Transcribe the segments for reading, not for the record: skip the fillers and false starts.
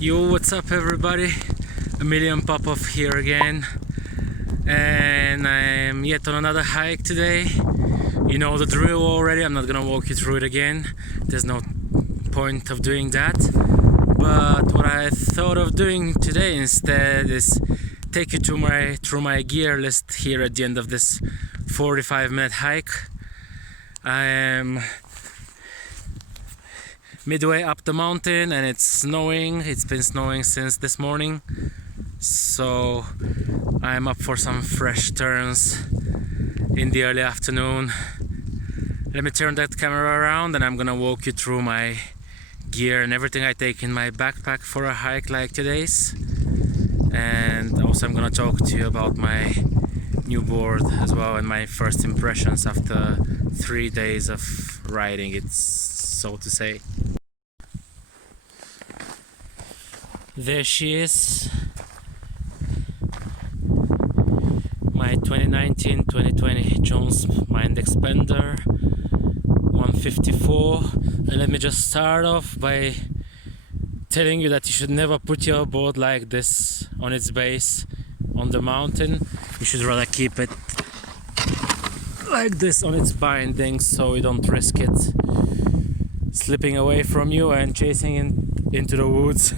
Yo, what's up everybody? Emilian Popov here again, and I'm yet on another hike today. You know the drill already, I'm not gonna walk you through it again. There's no point of doing that. But what I thought of doing today instead is take you through my gear list here at the end of this 45-minute hike. I am midway up the mountain and it's snowing. It's been snowing since this morning, so I'm up for some fresh turns in the early afternoon. Let me turn that camera around and I'm gonna walk you through my gear and everything I take in my backpack for a hike like today's. And also I'm gonna talk to you about my new board as well and my first impressions after 3 days of riding it, so to say. There she is, my 2019-2020 Jones Mind Expander 154. And let me just start off by telling you that you should never put your board like this on its base on the mountain. You should rather keep it like this on its bindings so you don't risk it slipping away from you and chasing into the woods.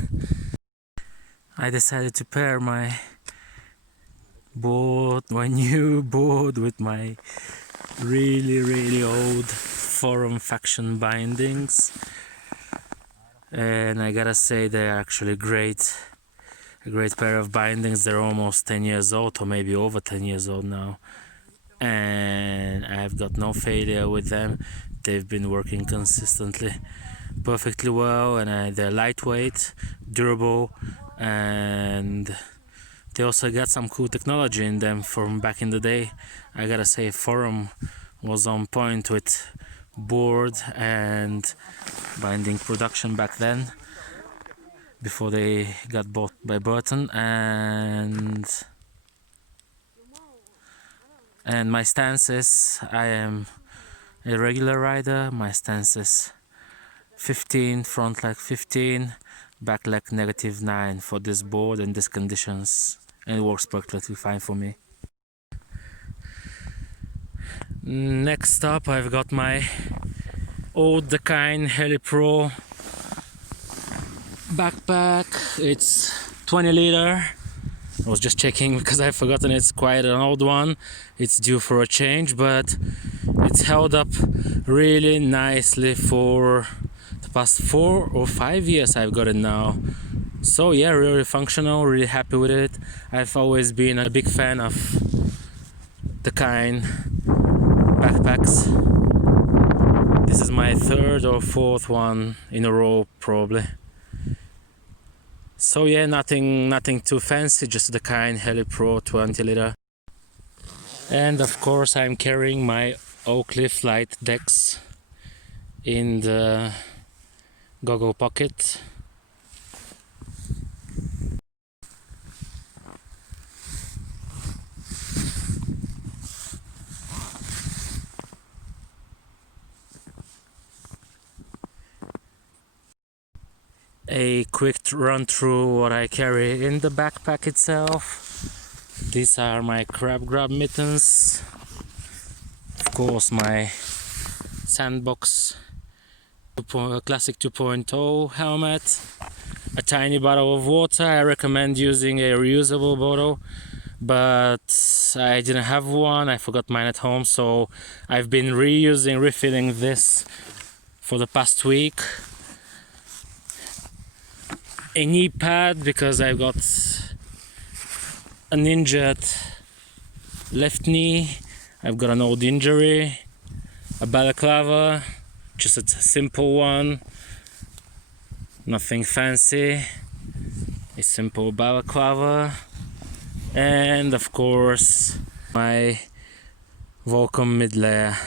I decided to pair my new board with my really old Forum Faction bindings, and I gotta say they're actually great. A great pair of bindings. They're almost 10 years old, or maybe over 10 years old now, and I've got no failure with them. They've been working consistently perfectly well, and they're lightweight, durable, and they also got some cool technology in them from back in the day. I gotta say Forum was on point with board and binding production back then, before they got bought by Burton. And my stance is, I am a regular rider. My stance is 15, front leg 15, back leg -9 for this board and these conditions, and it works perfectly fine for me. Next up, I've got my old Dakine Heli Pro backpack. It's 20 liter. I was just checking because I've forgotten it's quite an old one. It's due for a change, but it's held up really nicely for the past 4 or 5 years I've got it now. So yeah, really functional, really happy with it. I've always been a big fan of Dakine backpacks. This is my 3rd or 4th one in a row probably. So yeah, nothing too fancy, just the Dakine Heli Pro 20 liter. And of course I'm carrying my Oakley Flight Dex in the goggle pocket. A quick run through what I carry in the backpack itself. These are my crab grab mittens, of course my Sandbox Classic 2.0 helmet, a tiny bottle of water. I recommend using a reusable bottle, but I didn't have one. I forgot mine at home, so I've been refilling this for the past week. A knee pad because I've got an injured left knee. I've got an old injury. A balaclava, just a simple one, nothing fancy, a simple balaclava. And of course my Volcom mid layer.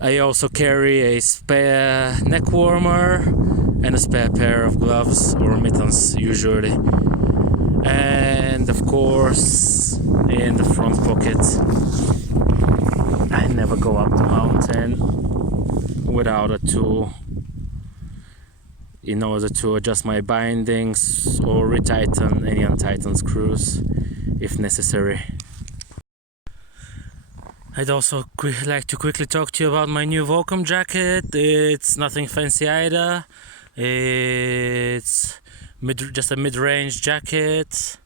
I also carry a spare neck warmer and a spare pair of gloves or mittens usually. And of course in the front pocket, I never go up the mountain without a tool. in order to adjust my bindings or retighten any untightened screws if necessary. I'd also like to quickly talk to you about my new Volcom jacket. It's nothing fancy either. It's just a mid-range jacket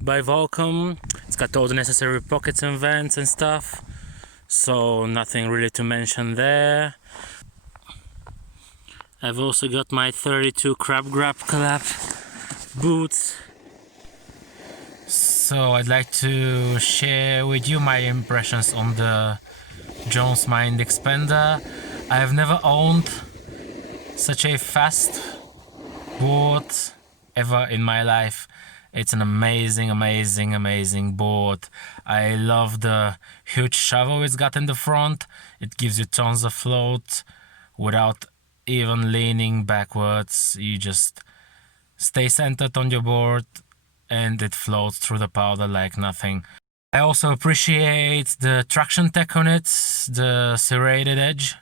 by Volcom. It's got all the necessary pockets and vents and stuff, so nothing really to mention there. I've also got my 32 Crab Grab Collab boots. So I'd like to share with you my impressions on the Jones Mind Expander. I have never owned such a fast board ever in my life. It's an amazing board. I love the huge shovel it's got in the front. It gives you tons of float without even leaning backwards. You just stay centered on your board and it floats through the powder like nothing. I also appreciate the traction tech on it, the serrated edge,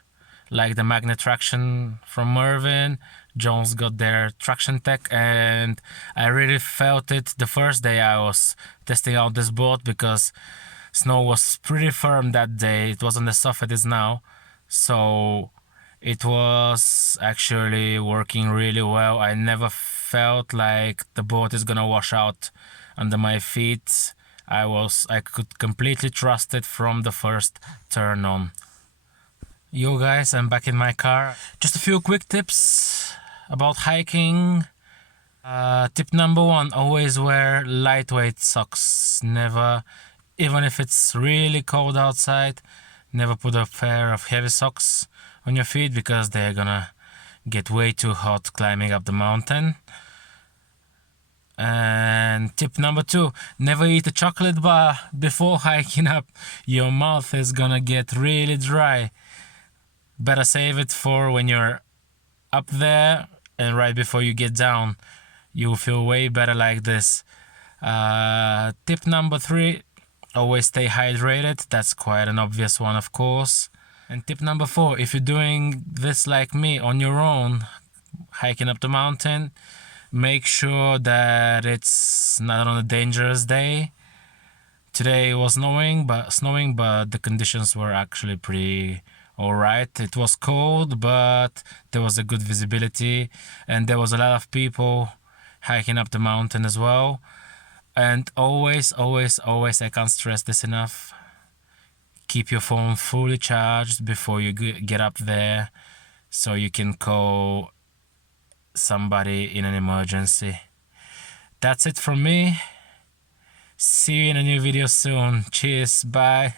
like the magnet traction from Mervin. Jones got their traction tech, and I really felt it the first day I was testing out this board, because snow was pretty firm that day. It wasn't as soft as it is now, so it was actually working really well. I never felt like the board is gonna wash out under my feet. I could completely trust it from the first turn on. Yo guys, I'm back in my car. Just a few quick tips about hiking. Tip number one, always wear lightweight socks. Never, even if it's really cold outside, never put a pair of heavy socks on your feet, because they're gonna get way too hot climbing up the mountain. And tip number two, never eat a chocolate bar before hiking up. Your mouth is gonna get really dry. Better save it for when you're up there and right before you get down. You'll feel way better like this. Tip number three, always stay hydrated. That's quite an obvious one, of course. And tip number four, if you're doing this like me on your own, hiking up the mountain, make sure that it's not on a dangerous day. Today was snowing, but the conditions were actually pretty alright. It was cold, but there was a good visibility, and there was a lot of people hiking up the mountain as well. And always, I can't stress this enough, keep your phone fully charged before you get up there, so you can call somebody in an emergency. That's it from me. See you in a new video soon. Cheers, bye.